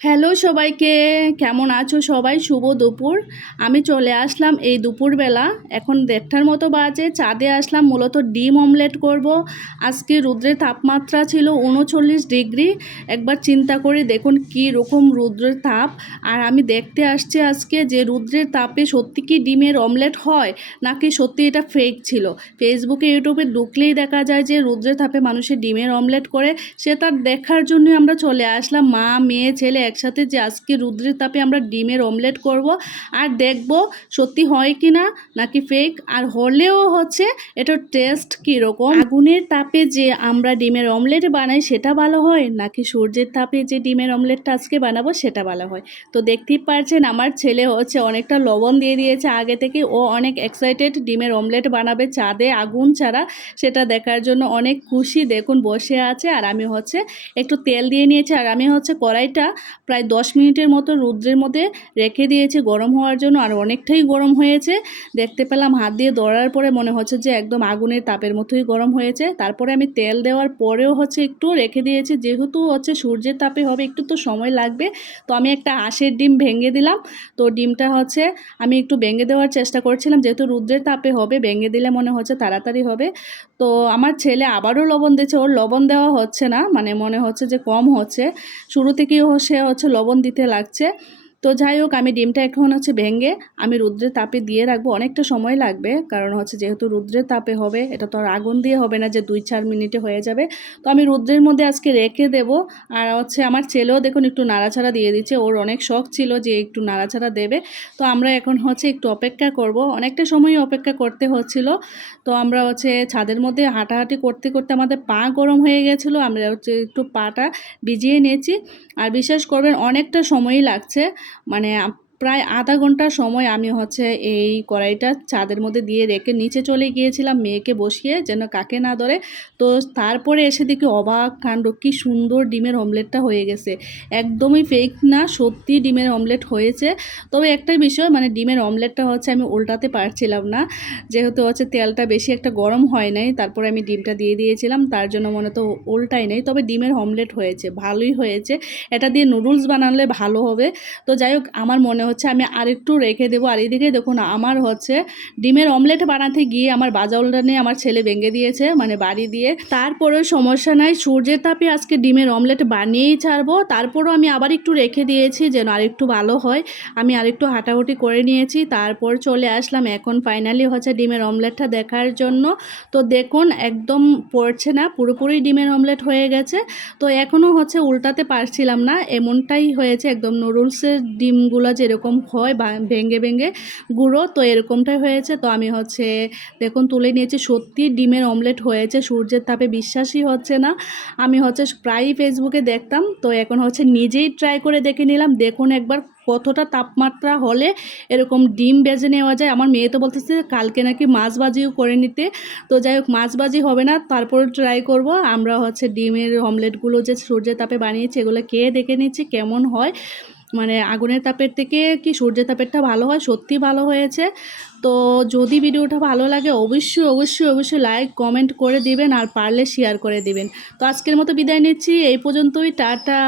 Hello সবাইকে, কেমন আছো সবাই? শুভ দুপুর। আমি চলে আসলাম এই দুপুরবেলা, এখন 1:30টার মতো বাজে। ছাদে আসলাম মূলত ডিম অমলেট করব। আজকে রৌদ্রের তাপমাত্রা ছিল 39 ডিগ্রি। একবার চিন্তা করে দেখুন কী রকম রৌদ্রের তাপ। আর আমি দেখতে আসছি আজকে যে রৌদ্রের তাপে সত্যি কি ডিমের অমলেট হয় নাকি সত্যি এটা ফেক ছিল। ফেসবুকে ইউটিউবে ঢুকলেই দেখা যায় যে রৌদ্রের তাপে মানুষের ডিমের অমলেট করে। সেটা দেখার জন্যই আমরা চলে আসলাম মা মেয়ে ছেলে একসাথে, যে আজকে রৌদ্রের তাপে আমরা ডিমের অমলেট করব আর দেখব সত্যি হয় কি না নাকি ফেক। আর হলেও হচ্ছে এটার টেস্ট কীরকম। আগুনের তাপে যে আমরা ডিমের অমলেট বানাই সেটা ভালো হয় নাকি সূর্যের তাপে যে ডিমের অমলেটটা আজকে বানাবো সেটা ভালো হয়। তো দেখতেই পারছেন আমার ছেলে হচ্ছে অনেকটা লবণ দিয়ে দিয়েছে আগে থেকে। ও অনেক এক্সাইটেড ডিমের অমলেট বানাবে ছাদে আগুন ছাড়া, সেটা দেখার জন্য অনেক খুশি। দেখুন বসে আছে আর আমি হচ্ছে একটু তেল দিয়ে নিয়েছি। আর আমি হচ্ছে কড়াইটা প্রায় 10 মিনিটের মতো রৌদ্রের মধ্যে রেখে দিয়েছি গরম হওয়ার জন্য। আর অনেকটাই গরম হয়েছে, দেখতে পেলাম হাত দিয়ে ধরার পরে মনে হচ্ছে যে একদম আগুনের তাপের মতোই গরম হয়েছে। তারপরে আমি তেল দেওয়ার পরেও হচ্ছে একটু রেখে দিয়েছি, যেহেতু হচ্ছে সূর্যের তাপে হবে একটু তো সময় লাগবে। তো আমি একটা হাঁসের ডিম ভেঙে দিলাম। তো ডিমটা হচ্ছে আমি একটু ভেঙে দেওয়ার চেষ্টা করছিলাম, যেহেতু রৌদ্রের তাপে হবে, ভেঙে দিলে মনে হচ্ছে তাড়াতাড়ি হবে। তো আমার ছেলে আবারও লবণ দিয়েছে, ওর লবণ দেওয়া হচ্ছে না, মানে মনে হচ্ছে যে কম হচ্ছে। শুরু থেকেই সে হচ্ছে লবণ দিতে লাগছে। তো যাই হোক, আমি ডিমটা এখন হচ্ছে ভেঙে আমি রৌদ্রের তাপে দিয়ে রাখবো। অনেকটা সময় লাগবে, কারণ হচ্ছে যেহেতু রৌদ্রের তাপে হবে, এটা তো আর আগুন দিয়ে হবে না যে 2-4 মিনিটে হয়ে যাবে। তো আমি রৌদ্রের মধ্যে আজকে রেখে দেব। আর হচ্ছে আমার ছেলেও দেখুন একটু নাড়াচাড়া দিয়ে দিচ্ছে, ওর অনেক শখ ছিল যে একটু নাড়াচাড়া দেবে। তো আমরা এখন হচ্ছে একটু অপেক্ষা করব, অনেকটা সময় অপেক্ষা করতে হচ্ছিল। তো আমরা হচ্ছে ছাদের মধ্যে হাঁটাহাঁটি করতে করতে আমাদের পা গরম হয়ে গেছিলো, আমরা হচ্ছে একটু পাটা ভিজিয়ে নিয়েছি। আর বিশ্বাস করবেন অনেকটা সময়ই লাগছে, মানে প্রায় আধা ঘন্টা সময় আমি হচ্ছে এই কড়াইটা ছাদের মধ্যে দিয়ে রেখে নিচে চলে গিয়েছিলাম মেয়েকে বসিয়ে, যেন কাকে না ধরে। তো তারপরে এসে দেখি অবাক কাণ্ড, কি সুন্দর ডিমের অমলেটটা হয়ে গেছে। একদমই ফেক না, সত্যি ডিমের অমলেট হয়েছে। তবে একটাই বিষয়, মানে ডিমের অমলেটটা হচ্ছে আমি উল্টাতে পারছিলাম না, যেহেতু হচ্ছে তেলটা বেশি একটা গরম হয় নাই। তারপরে আমি ডিমটা দিয়ে দিয়েছিলাম, তার জন্য মনে তো উল্টাই নাই। তবে ডিমের অমলেট হয়েছে, ভালোই হয়েছে। এটা দিয়ে নুডলস বানালে ভালো হবে। তো যাই হোক, আমার মনে হচ্ছে আমি আরেকটু রেখে দেবো। আর এইদিকে দেখুন আমার হচ্ছে ডিমের অমলেট বানাতে গিয়ে আমার বাজাউলটা নিয়ে আমার ছেলে ভেঙে দিয়েছে, মানে বাড়ি দিয়ে। তারপরেও সমস্যা নাই, সূর্যের তাপে আজকে ডিমের অমলেট বানিয়েই ছাড়বো। তারপরও আমি আবার একটু রেখে দিয়েছি যেন আরেকটু ভালো হয়। আমি আরেকটু হাঁটাহুটি করে নিয়েছি, তারপর চলে আসলাম এখন ফাইনালি হচ্ছে ডিমের অমলেটটা দেখার জন্য। তো দেখুন একদম পড়ছে না, পুরোপুরি ডিমের অমলেট হয়ে গেছে। তো এখনও হচ্ছে উল্টাতে পারছিলাম না, এমনটাই হয়েছে। একদম নুডলসের ডিমগুলো যেরকম হয় বা ভেঙে ভেঙে গুঁড়ো, তো এরকমটাই হয়েছে। তো আমি হচ্ছে দেখুন তুলে নিয়েছি, সত্যি ডিমের অমলেট হয়েছে সূর্যের তাপে, বিশ্বাসই হচ্ছে না। আমি হচ্ছে প্রায়ই ফেসবুকে দেখতাম, তো এখন হচ্ছে নিজেই ট্রাই করে দেখে নিলাম। দেখুন একবার কতটা তাপমাত্রা হলে এরকম ডিম ভেজে নেওয়া যায়। আমার মেয়ে তো বলতেছে কালকে নাকি মাছ ভাজিও করে নিতে। তো যাই হোক, মাছ ভাজি হবে না, তারপর ট্রাই করব। আমরা হচ্ছে ডিমের অমলেটগুলো যে সূর্যের তাপে বানিয়েছি এগুলো খেয়ে দেখে নিচ্ছি কেমন হয়, মানে আগুনের তাপের থেকে কি সূর্যের তাপেরটা ভালো হয়। সত্যি ভালো হয়েছে। তো যদি ভিডিওটা ভালো লাগে অবশ্যই অবশ্যই অবশ্যই লাইক কমেন্ট করে দিবেন, আর পারলে শেয়ার করে দিবেন। তো আজকের মতো বিদায় নিচ্ছি, এই পর্যন্তই, টাটা।